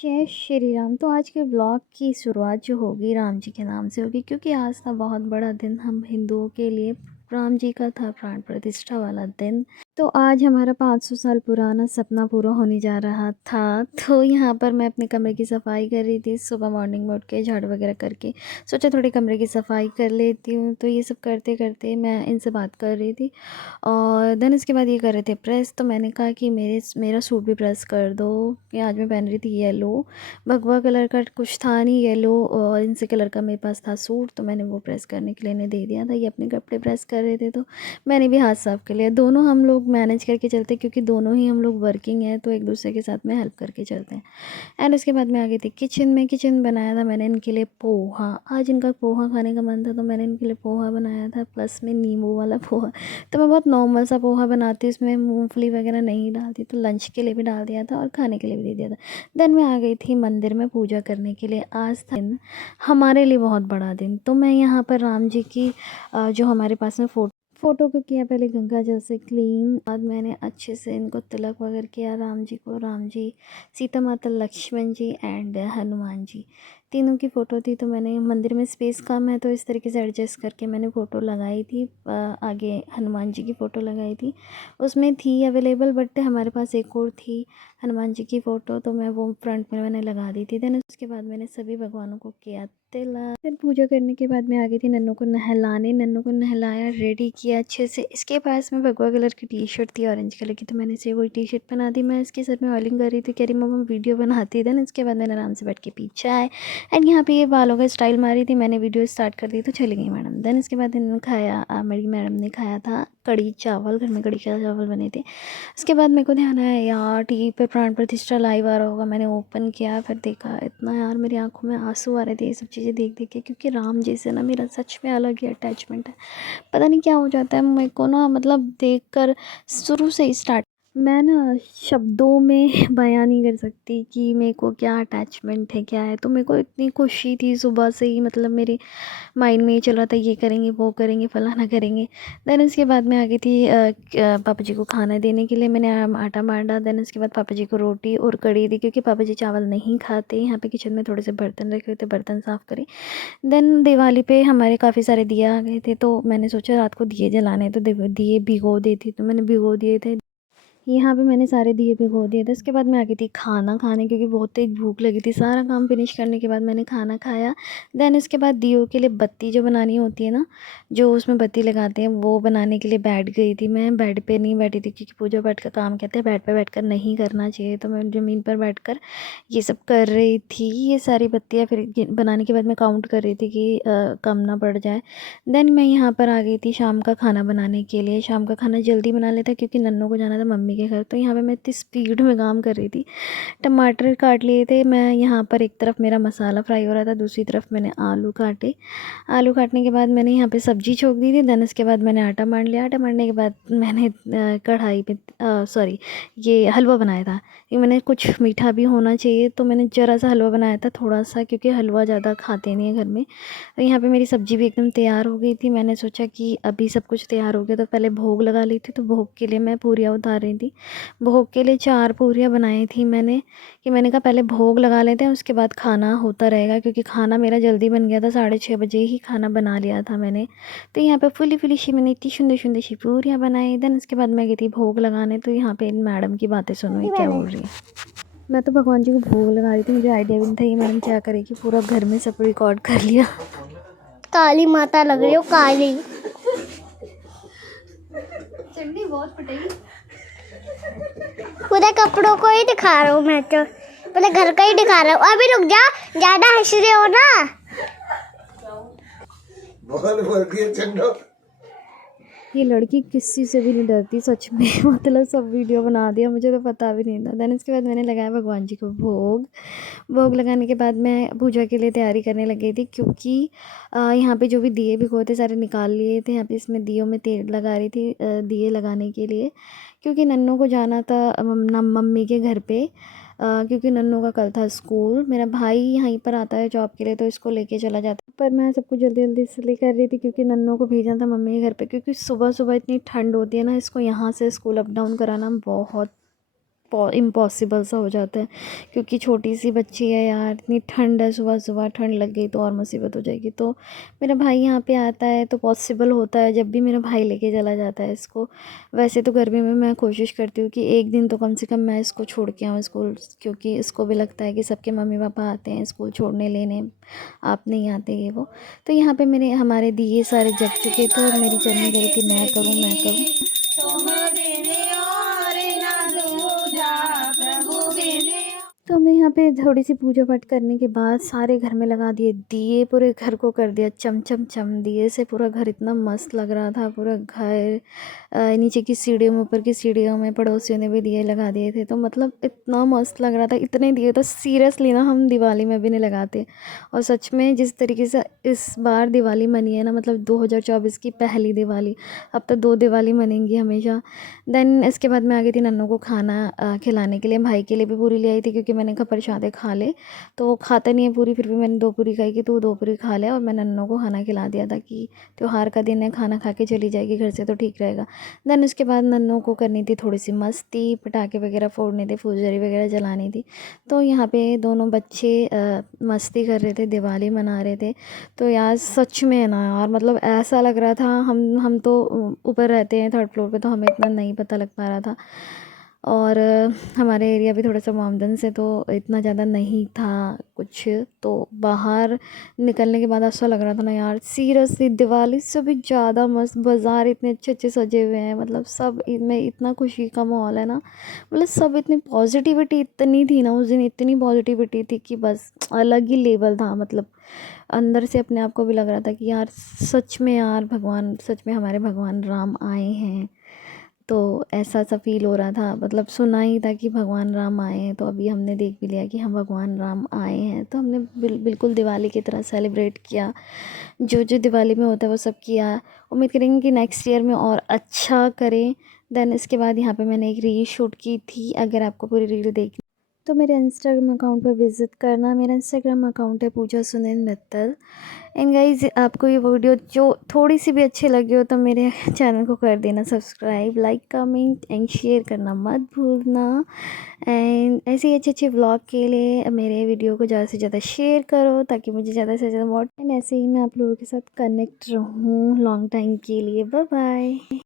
जय श्री राम। तो आज के ब्लॉग की शुरुआत जो होगी राम जी के नाम से होगी, क्योंकि आज था बहुत बड़ा दिन हम हिंदुओं के लिए। राम जी का था प्राण प्रतिष्ठा वाला दिन। तो आज हमारा 500 साल पुराना सपना पूरा होने जा रहा था। तो यहाँ पर मैं अपने कमरे की सफाई कर रही थी। सुबह मॉर्निंग में उठ के झाड़ू वगैरह करके सोचा थोड़ी कमरे की सफाई कर लेती हूँ। तो ये सब करते करते मैं इनसे बात कर रही थी और देन इसके बाद ये कर रहे थे प्रेस। तो मैंने कहा कि मेरा सूट भी प्रेस कर दो, कि आज मैं पहन रही थी येलो। भगवा कलर का कुछ था नहीं, येलो और इनसे कलर का मेरे पास था सूट, तो मैंने वो प्रेस करने के लिए इन्हें दे दिया था। ये अपने कपड़े प्रेस कर रहे थे तो मैंने भी हाथ साफ़ कर लिया। दोनों हम लोग मैनेज करके चलते, क्योंकि दोनों ही हम लोग वर्किंग हैं, तो एक दूसरे के साथ में हेल्प करके चलते हैं। एंड उसके बाद मैं आ गई थी किचन में। किचन बनाया था मैंने इनके लिए पोहा। आज इनका पोहा खाने का मन था, तो मैंने इनके लिए पोहा बनाया था, प्लस में नींबू वाला पोहा। तो मैं बहुत नॉर्मल सा पोहा बनाती हूँ, इसमें मूंगफली वगैरह नहीं डालती। तो लंच के लिए भी डाल दिया था और खाने के लिए भी दे दिया था। देन मैं आ गई थी मंदिर में पूजा करने के लिए। आज था दिन हमारे लिए बहुत बड़ा दिन। तो मैं यहाँ पर राम जी की जो हमारे पास में फ़ोटो को किया पहले गंगा जल से क्लीन। बाद मैंने अच्छे से इनको तिलक वगैरह किया राम जी को। राम जी, सीता माता, लक्ष्मण जी एंड हनुमान जी, तीनों की फ़ोटो थी। तो मैंने मंदिर में स्पेस कम है, तो इस तरीके से एडजस्ट करके मैंने फ़ोटो लगाई थी। आगे हनुमान जी की फ़ोटो लगाई थी, उसमें थी अवेलेबल, बट हमारे पास एक और थी हनुमान जी की फ़ोटो, तो मैं वो फ्रंट में मैंने लगा दी थी। देन उसके बाद मैंने सभी भगवानों को किया तिलक। फिर पूजा करने के बाद मैं आ गई थी नन्नू को नहलाने। नन्नू को नहलाया, रेडी किया अच्छे से। इसके पास में भगवा कलर की टी शर्ट थी, ऑरेंज कलर की, तो मैंने इसे वही टी शर्ट बना दी। मैं इसके सर में ऑयलिंग कर रही थी, कह रही मम्मा वीडियो बनाती। देन इसके बाद मैंने आराम से बैठ के पीछे आए एंड यहाँ पे ये बालों का स्टाइल मारी थी। मैंने वीडियो स्टार्ट कर दी तो चली गई मैडम। देन इसके बाद इन्होंने खाया, मेरी मैडम ने खाया था कड़ी चावल। घर में कड़ी चावल बने थे। उसके बाद मेरे को ध्यान आया यार टीवी पे प्राण प्रतिष्ठा लाइव आ रहा होगा। मैंने ओपन किया, फिर देखा, इतना यार मेरी आंखों में आंसू आ रहे थे ये सब चीज़ें देख देख के, क्योंकि राम जी से ना मेरा सच में अलग ही अटैचमेंट है। पता नहीं क्या हो जाता है मेरे को ना, मतलब देख कर शुरू से ही स्टार्ट, मैं ना शब्दों में बयां नहीं कर सकती कि मेरे को क्या अटैचमेंट है क्या है। तो मेरे को इतनी खुशी थी सुबह से ही, मतलब मेरे माइंड में ये चल रहा था ये करेंगे वो करेंगे फलाना करेंगे। देन उसके बाद मैं आ गई थी पापा जी को खाना देने के लिए। मैंने आटा मांडा। देन उसके बाद पापा जी को रोटी और कड़ी दी, क्योंकि पापा जी चावल नहीं खाते। यहाँ पे किचन में थोड़े से बर्तन रखे हुए थे, बर्तन साफ़ करे। देन दिवाली पे हमारे काफ़ी सारे दिए आ गए थे, तो मैंने सोचा रात को दिए जलाने, तो दिए भिगो देती, तो मैंने भिगो दिए थे। यहाँ पे मैंने सारे दिए भिगो दिए थे। उसके बाद मैं आ गई थी खाना खाने, क्योंकि बहुत तेज़ भूख लगी थी। सारा काम फिनिश करने के बाद मैंने खाना खाया। देन उसके बाद दियों के लिए बत्ती जो बनानी होती है ना, जो उसमें बत्ती लगाते हैं, वो बनाने के लिए बैठ गई थी। मैं बेड पे नहीं बैठी थी, क्योंकि पूजा पाठ का काम कहते हैं बेड पे बैठकर नहीं करना चाहिए। तो मैं ज़मीन पर बैठकर ये सब कर रही थी। ये सारी बत्तियाँ फिर बनाने के बाद मैं काउंट कर रही थी कि कम ना पड़ जाए। देन मैं यहाँ पर आ गई थी शाम का खाना बनाने के लिए। शाम का खाना जल्दी बना लेता, क्योंकि नन्नू को जाना था मम्मी के घर। तो यहाँ पे मैं इतनी स्पीड में काम कर रही थी। टमाटर काट लिए थे मैं यहाँ पर। एक तरफ मेरा मसाला फ्राई हो रहा था, दूसरी तरफ मैंने आलू काटे। आलू काटने के बाद मैंने यहाँ पे सब्जी छोक दी थी। देन उसके बाद मैंने आटा मांड लिया। आटा मांडने के बाद मैंने कढ़ाई पे सॉरी ये हलवा बनाया था। ये मैंने कुछ मीठा भी होना चाहिए, तो मैंने ज़रा सा हलवा बनाया था, थोड़ा सा, क्योंकि हलवा ज़्यादा खाते नहीं है घर में। तो यहाँ पे मेरी सब्ज़ी भी एकदम तैयार हो गई थी। मैंने सोचा कि अभी सब कुछ तैयार हो गया तो पहले भोग लगा ली थी। तो भोग के लिए मैं पूरियाँ उतार रही थी। भोग के लिए 4 पूरियाँ बनाई थी मैंने, कि मैंने कहा पहले भोग लगा लेते हैं, उसके बाद खाना होता रहेगा, क्योंकि खाना मेरा जल्दी बन गया था। 6:30 बजे ही खाना बना लिया था मैंने। तो यहाँ पे फुली फुली सी मैंने इतनी सुंदर सुंदर सी पूरियाँ बनाई। देन उसके बाद मैं गई थी भोग लगाने। तो यहाँ पे इन मैडम की बातें सुनो, ये क्या बोल रही है। मैं तो भगवान जी को भोग लगा रही थी, मुझे आइडिया भी नहीं था ये मैडम क्या करेगी। पूरा घर में सब रिकॉर्ड कर लिया। काली माता लग रही हो, काली। चंडी बहुत पिटाई। पूरे कपड़ों को ही दिखा रहा हूँ मैं तो, पूरे घर का ही दिखा रहा हूँ। अभी रुक जा, ज्यादा हंस रहे हो ना। बहुत बोल दिया चंडो। ये लड़की किसी से भी नहीं डरती सच में। मतलब सब वीडियो बना दिया, मुझे तो पता भी नहीं था। देन इसके बाद मैंने लगाया भगवान जी को भोग। भोग लगाने के बाद मैं पूजा के लिए तैयारी करने लगी थी, क्योंकि यहाँ पे जो भी दिए भिगोए थे सारे निकाल लिए थे। यहाँ पे इसमें दियों में तेल लगा रही थी दिए लगाने के लिए, क्योंकि नन्नू को जाना था मम्मी के घर पे। क्योंकि नन्नू का कल था स्कूल। मेरा भाई यहीं पर आता है जॉब के लिए, तो इसको लेके चला जाता है। पर मैं सब कुछ जल्दी जल्दी इसलिए कर रही थी, क्योंकि नन्नू को भेजना था मम्मी के घर पे। क्योंकि सुबह सुबह इतनी ठंड होती है ना, इसको यहाँ से स्कूल अप डाउन कराना बहुत इम्पॉसिबल सा हो जाता है, क्योंकि छोटी सी बच्ची है यार, इतनी ठंड है, सुबह सुबह ठंड लग गई तो और मुसीबत हो जाएगी। तो मेरा भाई यहाँ पे आता है तो पॉसिबल होता है जब भी मेरा भाई लेके चला जाता है इसको। वैसे तो गर्मी में मैं कोशिश करती हूँ कि एक दिन तो कम से कम मैं इसको छोड़ के आऊँ स्कूल, क्योंकि इसको भी लगता है कि सबके मम्मी पापा आते हैं स्कूल छोड़ने लेने, आप नहीं आते ये वो। तो यहाँ पे हमारे दिए सारे जग चुके थे और मेरी चलनी गई थी मैं करूँ। तो हमने यहाँ पे थोड़ी सी पूजा पाठ करने के बाद सारे घर में लगा दिए दिए, पूरे घर को कर दिया चमचम चम। दिए से पूरा घर इतना मस्त लग रहा था, पूरा घर नीचे की सीढ़ियों में, ऊपर की सीढ़ियों में पड़ोसियों ने भी दिए लगा दिए थे। तो मतलब इतना मस्त लग रहा था, इतने दिए तो सीरियसली ना हम दिवाली में भी नहीं लगाते। और सच में जिस तरीके से इस बार दिवाली मनी है ना, मतलब 2024 की पहली दिवाली, अब तो 2 दिवाली मनेंगी हमेशा। देन इसके बाद मैं आ गई थी नन्नू को खाना खिलाने के लिए। भाई के लिए भी पूरी ले आई थी, क्योंकि मैंने कहा प्रसाद खा ले, तो वो खाता नहीं है पूरी, फिर भी मैंने 2 पूरी खाई कि तू 2 पूरी खा ले, और मैं नन्नू को खाना खिला दिया था कि त्योहार का दिन है, खाना खा के चली जाएगी घर से तो ठीक रहेगा। देन उसके बाद नन्नू को करनी थी थोड़ी सी मस्ती, पटाखे वगैरह फोड़ने थे, फुलझड़ी वगैरह जलानी थी। तो यहाँ पे दोनों बच्चे मस्ती कर रहे थे, दिवाली मना रहे थे। तो यार सच में ना यार, मतलब ऐसा लग रहा था, हम तो ऊपर रहते हैं 3rd फ्लोर पे, तो हमें इतना नहीं पता लग पा रहा था। और हमारे एरिया भी थोड़ा सा माउंटेन से, तो इतना ज़्यादा नहीं था कुछ। तो बाहर निकलने के बाद ऐसा लग रहा था ना यार, सीरियसली दिवाली से भी ज़्यादा मस्त। बाज़ार इतने अच्छे अच्छे सजे हुए हैं, मतलब सब में इतना खुशी का माहौल है ना, मतलब सब इतनी पॉजिटिविटी इतनी थी ना उस दिन, इतनी पॉजिटिविटी थी कि बस अलग ही लेवल था। मतलब अंदर से अपने आप को भी लग रहा था कि यार सच में यार भगवान, सच में हमारे भगवान राम आए हैं। तो ऐसा सा फील हो रहा था, मतलब सुना ही था कि भगवान राम आए हैं, तो अभी हमने देख भी लिया कि हम भगवान राम आए हैं। तो हमने बिल्कुल दिवाली की तरह सेलिब्रेट किया, जो जो दिवाली में होता है वो सब किया। उम्मीद करेंगे कि नेक्स्ट ईयर में और अच्छा करें। देन इसके बाद यहाँ पे मैंने एक रील शूट की थी, अगर आपको पूरी रील देखनी तो मेरे इंस्टाग्राम अकाउंट पर विज़िट करना। मेरा इंस्टाग्राम अकाउंट है पूजा सुनील मित्तल। एंड गाइज, आपको ये वीडियो जो थोड़ी सी भी अच्छी लगी हो तो मेरे चैनल को कर देना subscribe, like, comment and share करना मत भूलना। एंड ऐसे ही अच्छे अच्छे व्लॉग के लिए मेरे वीडियो को ज़्यादा से ज़्यादा शेयर करो, ताकि मुझे ज़्यादा से ज़्यादा एंड ऐसे ही मैं आप लोगों के साथ कनेक्ट रहूँ लॉन्ग टाइम के लिए। Bye bye.